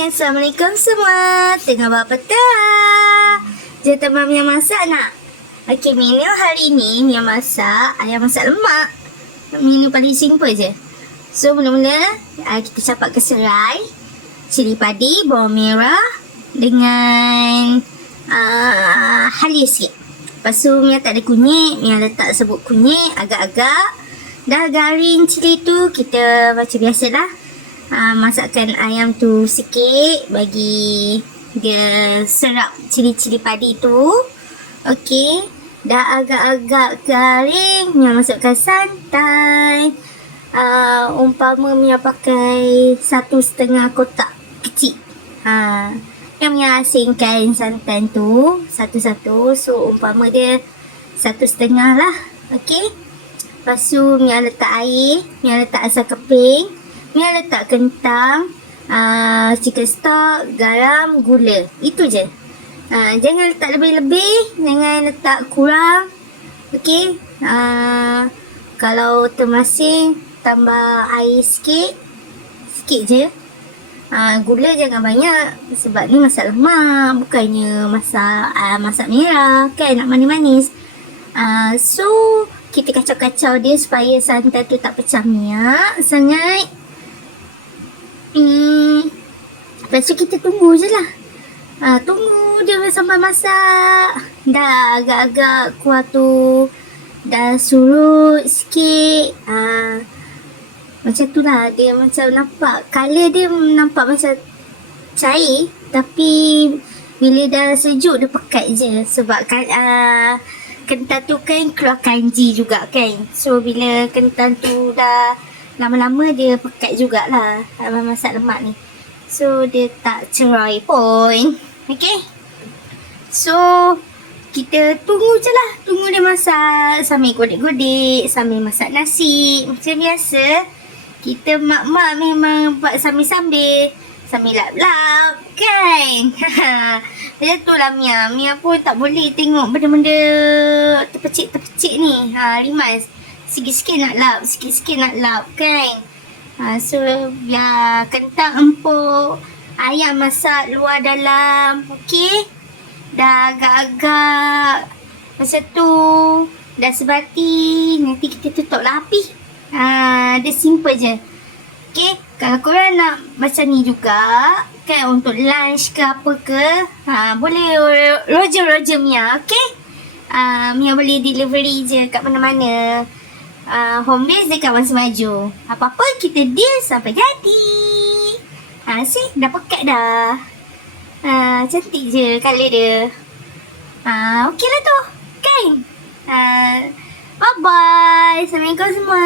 Hai, Assalamualaikum semua. Tengah buat apa tak? Jom Mia masak nak? Okey, menu hari ni Mia masak ayam masak lemak. Menu paling simple je. So, mula-mula kita capak ke serai, cili padi, bawang merah dengan halia sikit. Lepas tu Mia tak ada kunyit, Mia letak serbuk kunyit agak-agak. Dah garing cili tu, kita macam biasalah. Masakkan ayam tu sikit bagi dia serap cili-cili padi tu. Okey, dah agak-agak garing, Mia masukkan santan. Umpama Mia pakai 1,5 kotak kecil. Yang Mia asingkan santan tu satu-satu. So umpama dia 1,5 lah. Okey. Lepas tu Mia letak air, Mia letak asam keping, Mia letak kentang, chicken stock, garam, gula. Itu je. Jangan letak lebih-lebih, jangan letak kurang. Okey. Kalau termasing, tambah air sikit. Sikit je. Gula jangan banyak sebab ni masak lemak, bukannya masak merah kan, nak manis-manis. So kita kacau-kacau dia supaya santan tu tak pecah minyak sangat. Lepas tu kita tunggu je lah. Tunggu dia sampai masak. Dah agak-agak kuah tu dah surut sikit. Macam tu lah. Dia macam nampak, colour dia nampak macam cair. Tapi bila dah sejuk dia pekat je. Sebab kentang tu kan keluar kanji juga kan. So bila kentang tu dah lama-lama dia pekat jugalah masak lemak ni. So dia tak cerai pun. Okay. So kita tunggu je lah. Tunggu dia masak sambil godek-godek, sambil masak nasi. Macam biasa. Kita mak-mak memang buat sambil-sambil. Sambil lap-lap kan. Macam tu lah Mia. Mia pun tak boleh tengok benda-benda terpecik-terpecik ni. Rimas. Sikit-sikit nak lap, sikit-sikit nak lap kan. So biar kentang empuk, ayam masak luar dalam. Okey. Dah agak-agak macam tu, dah sebati, nanti kita tutup lah api. Dia simple je. Okey, kalau korang nak macam ni juga kan, untuk lunch ke apa ke, boleh roger Mia. Okey. Mia boleh delivery je kat mana-mana. Home base dekat Wan Semaju. Apa-apa kita deal sampai jadi. See, dah pekat dah. Cantik je colour dia. Okey lah tu. Kan? Bye-bye. Assalamualaikum semua.